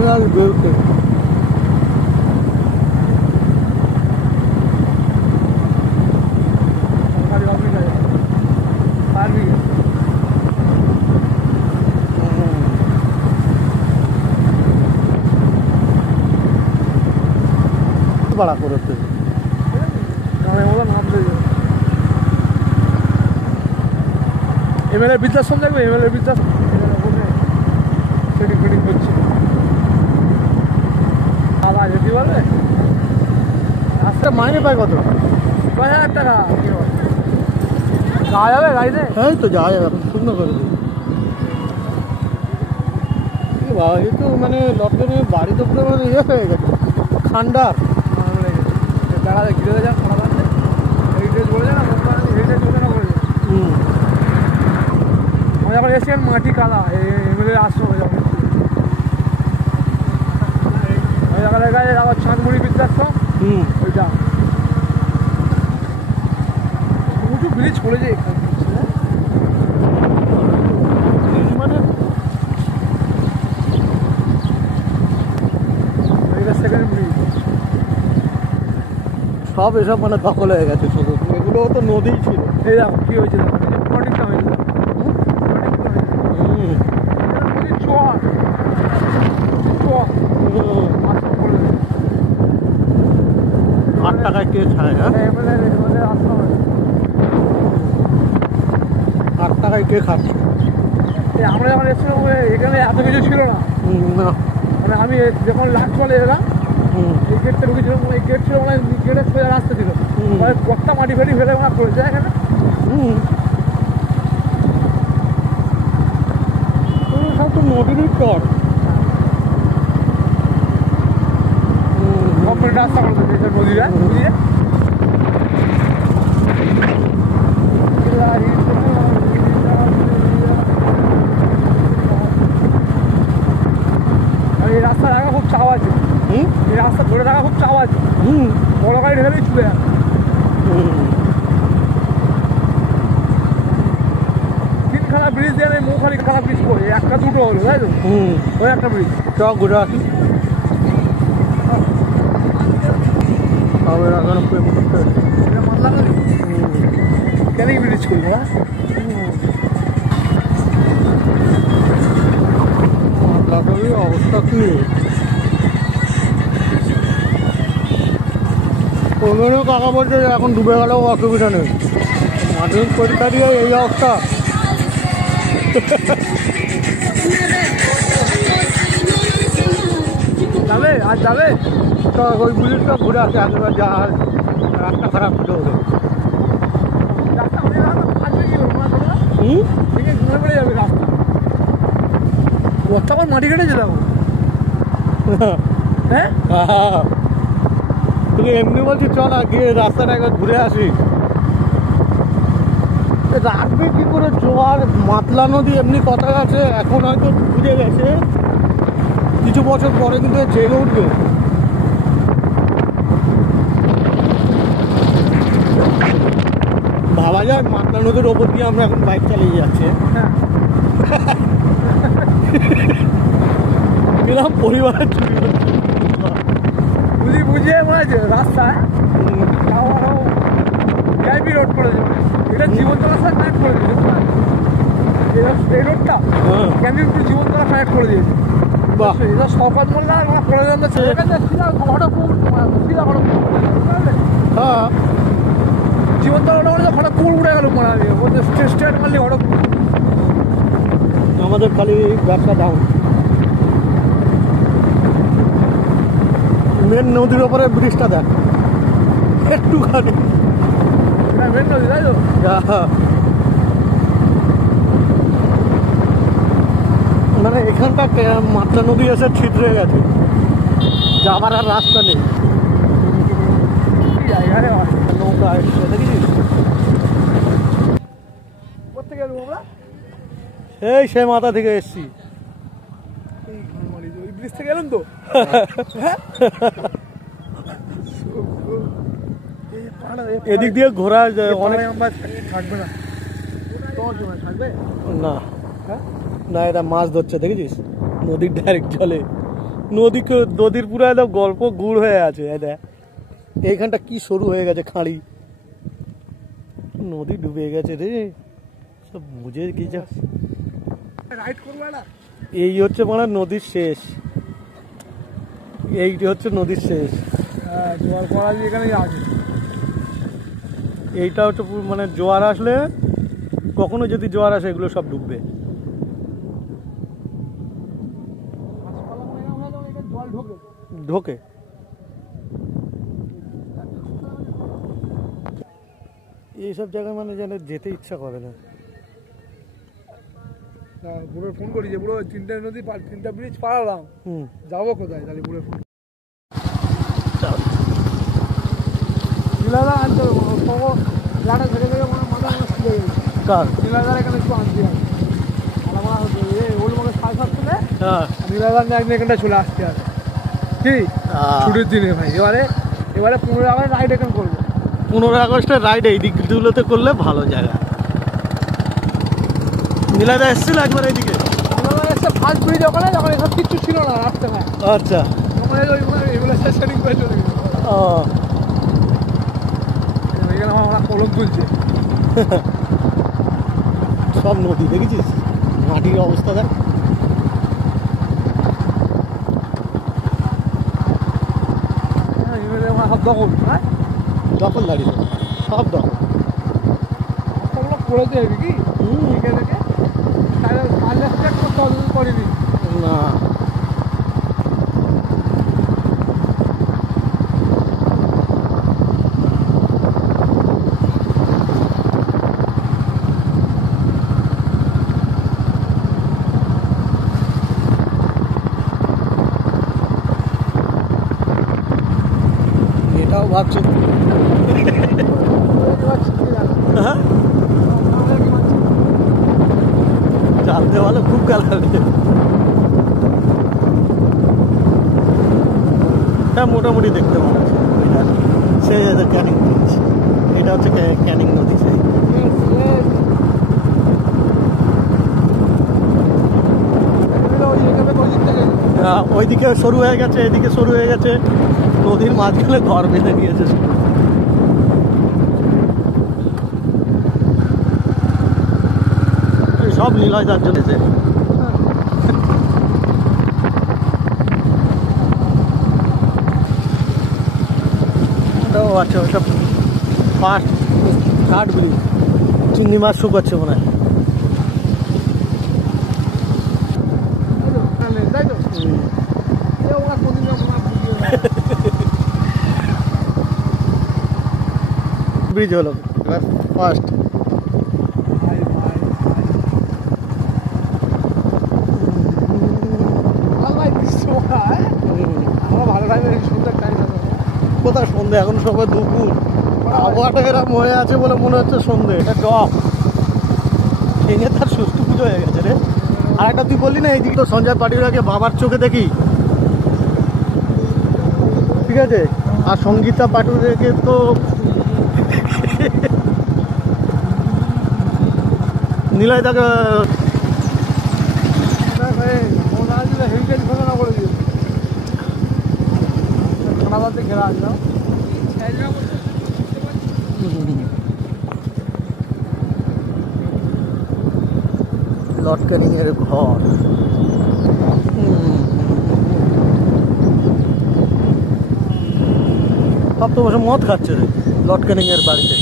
National beauty. ভাড়া করেছে MLA বৃদ্ধাশ্রম দেখবে, এমএলএ বৃদ্ধাশ্রম সেটিং ফিটিং করছে। দাদা যেতে পারবে? আজকে মাইনে পায় কত? 5000 টাকা। যাওয়া যাবে গাড়িতে? এই তো যাওয়া যাবে, সুন্দর করে দিই বাবা। এই তো মানে লকডাউনে বাড়ি তো পুরো মানে ইয়ে হয়ে গেছে, ঠান্ডার। বেড়াতে ঘিরে যান খারাপ আছে, হেরিটেজ বলে যান, হেরিটেজ বলে না বলে যান। আমি যখন এসেছিলাম মাটি কাদা এমএলএ আশ্রমে যখন ওই জায়গায় আবার চাঁদমুড়ি বৃদ্ধাশ্রম, ওইটা উঁচু ব্রিজ পড়েছে এখানে মানে এটা সেকেন্ড ব্রিজ। সব এসব মানে দখল হয়ে গেছে শুধু, এগুলো তো নদী ছিল। এই দেখো কি হয়েছিল, প্রোটেক্ট হয়েছিল, চোয়া চোয়া 8 টাকায় কে ছায়? হ্যাঁ, 8 টাকায় কে খাচ্ছে? আমরা যখন এসেছিলাম এখানে এত কিছু ছিল না। মানে আমি যখন লাস্ট বলে এলাম এই গেটটা ঢুকেছিলাম, এই গেট ছিল মানে গেটের সোজা রাস্তা ছিল, কটা মাটি ফাটি ফেলে ওনা করেছে এখানে। সব তো নদীরই চট। গভর্নমেন্ট রাস্তা করে দিয়েছে নদীরা, বুঝিয়ে এই রাস্তা থাকা খুব চাপ আছে, এই রাস্তা ধরে থাকা খুব চাপ আছে, বড় গাড়ি ঢেলেই ছুটে যাবে। তিনখানা ব্রিজ দিয়ে আমি মৌখালি খারাপ ব্রিজ করে একটা দুটো হলো, তাই তো? ওই একটা ব্রিজ চ ঘুরে আসি। কেন ব্রিজ করবো? হ্যাঁ, অবস্থা কি ওখানেও কাকা বলছে যে এখন ডুবে গেলেও অসুবিধা নেই, মাধ্যমিক পরীক্ষা দিয়ে এই অবস্থা। যাবে আর যাবে তো ওই ব্রিজটা ঘুরে আসে, আগেবার যা রাস্তা খারাপ ছিল ওদের। ঘুরে পড়ে যাবে রাস্তা, তখন মাটি কেটেছে দেখো। হ্যাঁ, তুমি এমনি বলছি চল না গিয়ে রাস্তাটা একবার ঘুরে আসি। রাখবে কি করে জোয়ার? মাতলা নদী এমনি কথা আছে, এখন হয়তো বুঝে গেছে, কিছু বছর পরে কিন্তু জেগে উঠবে। ভাবা যায় মাতলা নদীর ওপর দিয়ে আমরা এখন বাইক চালিয়ে যাচ্ছি। গেলাম পরিবারের ছবি বুঝিয়ে মনে আছে রাস্তায় গাইবি রোড করেছে, এটা জীবনতলা সাথে কানেক্ট করে দিয়েছে। এই রোডটা ক্যান্ডিডপুর জীবনতলা কানেক্ট করে দিয়েছে। বাহ, এটা শওকত মোল্লা আমরা করে দিলাম। হ্যাঁ, জীবনতলাটা মানে খড়গপুর উড়ে গেল, মানে স্টেট মারলি খড়গপুর। আমাদের খালি ব্যবসা ডাউন। মেন নদীর ওপরে ব্রিজটা দেখ একটুখানি, মেন নদী তাই তো। মানে এখানটা মাতলা নদী এসে ছিদ্রে গেছে, যাবার আর রাস্তা নেই। নৌকা এসছে দেখেছিস? কোথেকে এলো আমরা? এই সে মাথা থেকে এসছি, ওই ব্রিজ থেকে এলাম তো। এদিক দিয়ে ঘোরা অনেক থাকবে না, তোমার কি থাকবে না? না, এটা মাছ ধরছে দেখেছিস নদীর ডাইরেক্ট জলে। নদীর পুরো একদম গল্প গুড় হয়ে আছে। এইখানটা কি সরু হয়ে গেছে খাঁড়ি, নদী ডুবে গেছে রে সব বুঝে কি যা। রাইড করবে না, এই হচ্ছে মানে নদীর শেষ, এইটি হচ্ছে নদীর শেষ। হ্যাঁ জোয়ার করা দিয়ে এখানেই আছে। এইটা হচ্ছে মানে জোয়ার আসলে, কখনো যদি জোয়ার আসে এগুলো সব ডুববে। জল ঢোকে ঢোকে এইসব জায়গায় মানে যেন যেতে ইচ্ছা করে না। বুড়োর ফোন করি যে বুড়ো 3টা নদী 3টা ব্রিজ পারালাম, যাবো কোথায়? তাহলে বুড়োর ফোন নীলাদা আনতে হবে, গাড়া ছেড়ে থেকে মাথা নষ্ট হয়ে গেছে। কার নীলাদার এখানে একটু আনতে হবে, আমার হচ্ছে ওর মধ্যে 7:30 থেকে হ্যাঁ নীলাদার একদিন এখানটা চলে আসতে হবে কি ছুটির দিনে ভাই। এবারে 15 আগস্ট রাইড এখানে করবো। 15 আগস্টের রাইড এই দিকগুলোতে করলে ভালো জায়গা। নীলাদা এসেছিল একবার এইদিকে, নীলাদা এসে ফার্স্ট ব্রিজ ওখানে, যখন এসব কিচ্ছু ছিল না রাস্তায়, আচ্ছা তখন এগুলো সেটিং করে চলে গেছে। ও এখানে আমার কলম তুলছে। সব নদী দেখেছিস, মাটির অবস্থা দেখ। সব দখল, হ্যাঁ দখল দাঁড়িয়ে সব দখল। রাস্তাগুলো করেছে হেবি কি এখানে থেকে পারলে চেক করতে হবে, করিনি না এটাও ভাবছি জানতে ভালো খুব গালালে। হ্যাঁ মোটামুটি দেখতে ভালো আছে। এটা সেই ক্যানিং ব্রিজ, এটা হচ্ছে ক্যানিং নদী। সেই ওইদিকে শুরু হয়ে গেছে, এদিকে শুরু হয়ে গেছে, নদীর মাঝখানে ঘর বেঁধে নিয়েছে। সব নীলয়দার জন্য আচ্ছা ওটা ফার্স্ট থার্ড ব্রিজ। চিংড়ি মাছ শুকাচ্ছে মনে হয়। ব্রিজ হলো এবার ফার্স্ট। কোথায় সন্ধে, এখন সবাই দুপুর, আবহাওয়াটা এরকম হয়ে আছে বলে মনে হচ্ছে সন্ধে। এটা ডক ভেঙে তার ষষ্ঠী পুজো হয়ে গেছে রে। আর একটা তুই বললি না এইদিকে তো সঞ্জয় পাটিরাকে বাবার চোখে দেখি, ঠিক আছে, আর সঙ্গীতা পাটুরিয়াকে তো নীলয়দাকে হেরিটেজ ঘোষণা করে দিয়েছে, খানাদাতে ঘেরা আছে। লর্ড ক্যানিং এর ঘর। সব তো বসে মদ খাচ্ছে রে লর্ড ক্যানিং এর বাড়িতে।